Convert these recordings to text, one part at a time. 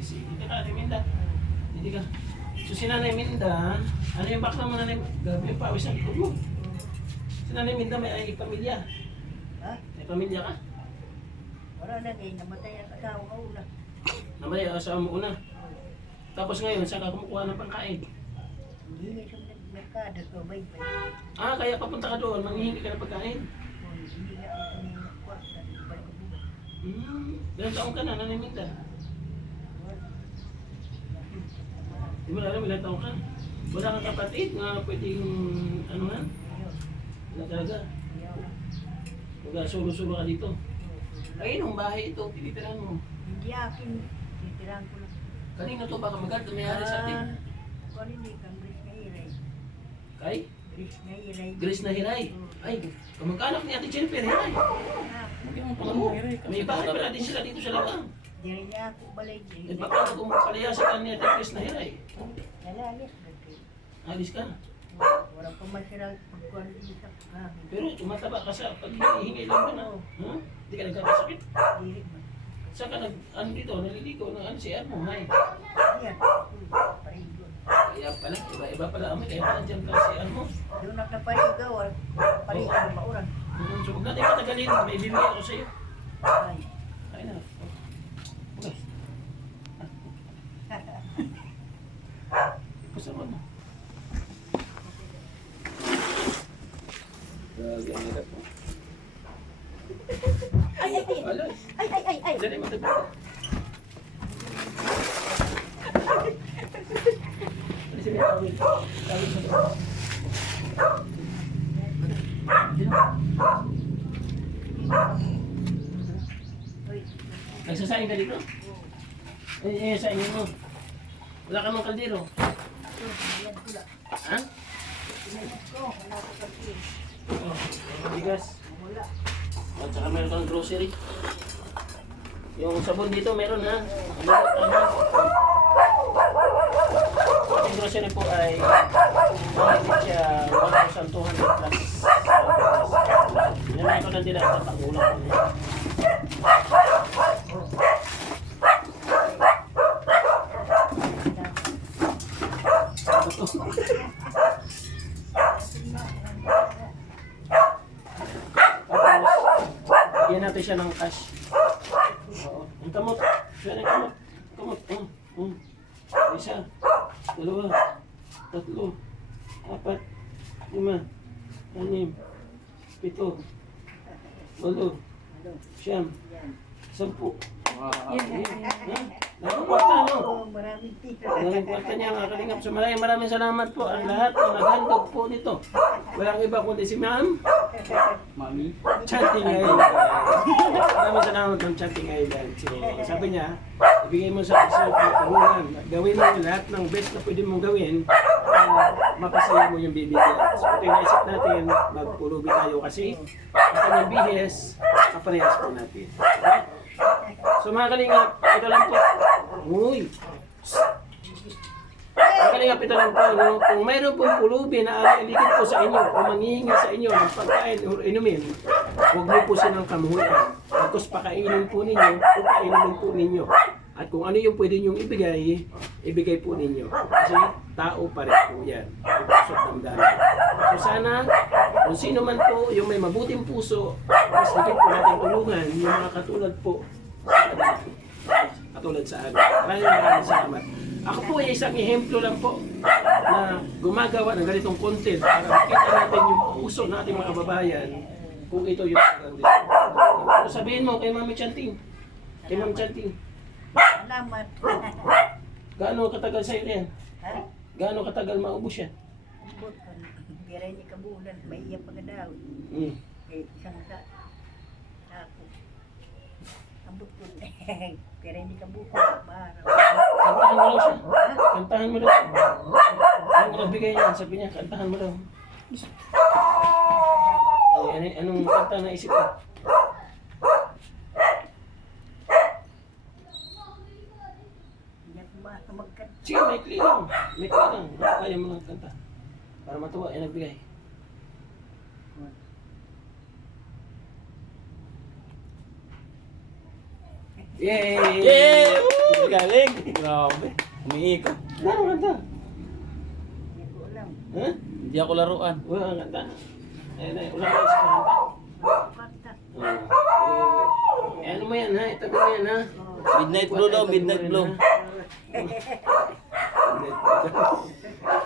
Hindi ka, Nanay Minda. Hindi ka. So si Nanay Minda, ano yung bakla mo, Nanay Minda? Gabi yung pawis ang likod mo. Si Nanay Minda may pamilya. Ha? May pamilya ka? Wala na kayo, namatay ang asawa ko una. Namatay ang asawa mo una. Tapos ngayon, saan ka kumukuha ng pangkain? Hindi na siya nagkada ko, bay-bay. Ah, kaya papunta ka doon, manghihingi ka ng pagkain. Hindi na ako kwarta, balik ko buwan. Ilang taong ka na, Nanay Minda? Di mo alam, ilang taong ka? Wala kang kapatid na pwedeng, ano nga? Wala talaga. Wala, solo-solo ka dito. Ay, nung bahay ito, tinitiran mo. Hindi akin, titirang ko lang. Kanino to baka maganda mayari sa atin? Kung hindi kang Grace na hiray. Kay? Grace na hiray. Grace na Hiray. Ay, kamag-anak ni Ate Jennifer Hiray. May bahay pala din sila dito sa Labang. Diri niya ako balay. Eh, baka kumapalaya sa kanya Ate Grace na Hiray. Nalalis. Alis ka. Wala pa masirang pagkuhan dito sa kahit. Pero tumataba ka sa pag hinihingi lang ka na. Ha? Hindi ka nagkakasakit. Diri man. Saan ka ano dito, naliligo ng ano si mo, hay. Yan. Parigo. Kaya pala, iba pala amin, kaya pala dyan ka si mo. Doon na naparigaw. Parigo na mauran. So, huwag natin patagalin, may bibigay ako sa iyo. Ay. Ay na. Okay. Pasama mo. Grabe, ang hirap mo. Ay, ay, ay. Alay. Ay. Dali mo tabi. Dali siya may tawid. Tawid sa loob. Nagsasaing ka dito? Eh, sa inyo mo. Wala ka mong kaldero. Ha? Oh, bigas. At saka meron kang grocery. Yung sabon dito meron ha. Ating grocery po ay mahigit siya 1,200 plus. Yan ko lang din ang tatangulang ko. Yan natin siya ng cash. Oo. Ang kamot. Siya ng kamot. Kamot. Isa. Dalawa. Tatlo. Apat. Lima. Anim. Pito. Walo. Siyam. Sampu. Nakakwarta, no? Maraming tito. Maraming kwarta niya, mga kalingap. So maraming salamat po ang lahat ng naghandog po nito. Walang iba kundi si Ma'am Mami? Chanting Island. Maraming salamat ng Chanting Island. So sabi niya, ibigay mo sa pagkakulan. Gawin mo lahat ng best na pwede mong gawin para mapasaya mo yung bibigyan. So ito yung naisip natin, magpulubi tayo kasi ang kanyang bihes, kaparehas po natin. Okay? So mga kalingap, ito lang po. Uy! Mga kalingap, ito lang po. No? Kung mayroon pong pulubi na ilikid po sa inyo o manghihingi sa inyo ng pagkain o inumin, huwag mo po silang kamuhuyan. Pagkos pakainin po ninyo o kainin po ninyo. At kung ano yung pwede nyong ibigay, ibigay po ninyo. Kasi tao pa rin po yan. Ang puso't damdamin. So sana, kung sino man po yung may mabuting puso, mas higit po natin tulungan yung mga katulad po katulad sa amin. Maraming salamat. Ako po ay isang ehemplo lang po na gumagawa ng ganitong content para makita natin yung puso ng ating mga kababayan kung ito yung ano sabihin mo kay Mami Chanting? Kay Ma'am Chanting? Salamat. Gaano katagal sa'yo yan? Ha? Gaano katagal maubos yan? Ambot ko. Pira ni kabulan. May iya pagkadaw. Hmm. Eh, isang sa ako. Ambot ko. Pira ni kabulan. Maharap. Kantahan mo daw siya. Kantahan mo daw. Ang nagbigay niya, sabi niya, kantahan mo daw. Ay, anong kanta na isip ko? Hindi ako magkanta. Sige, may kli lang. May kli lang. Kaya mo lang kanta. Para matuwa, yan nagbigay. Yay! Yay! Woo! Galing! Grabe. Umiikot. Ano kanta? Hindi ko alam. Ha? Hindi ako laruan. Wala kang kanta. Ayun na, wala kang sa kanta. Kwarta. Ano mo yan ha? Itabi mo yan ha? Midnight Blue daw, Midnight Blue.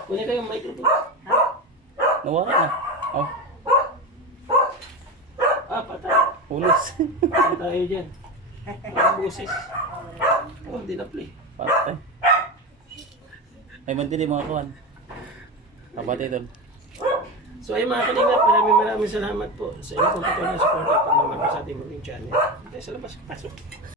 Kunin kayo yung microphone. Nawala na. Oh, Patay. pulis. Patay tayo dyan. Ang buses. Hindi na play. Patay. Ay, mantili mga kawan. Kapatid doon. So ayun mga kalingap, maraming salamat po sa inyong patuloy na support at pagmamahal sa ating muling channel. Tayo sa labas, pasok.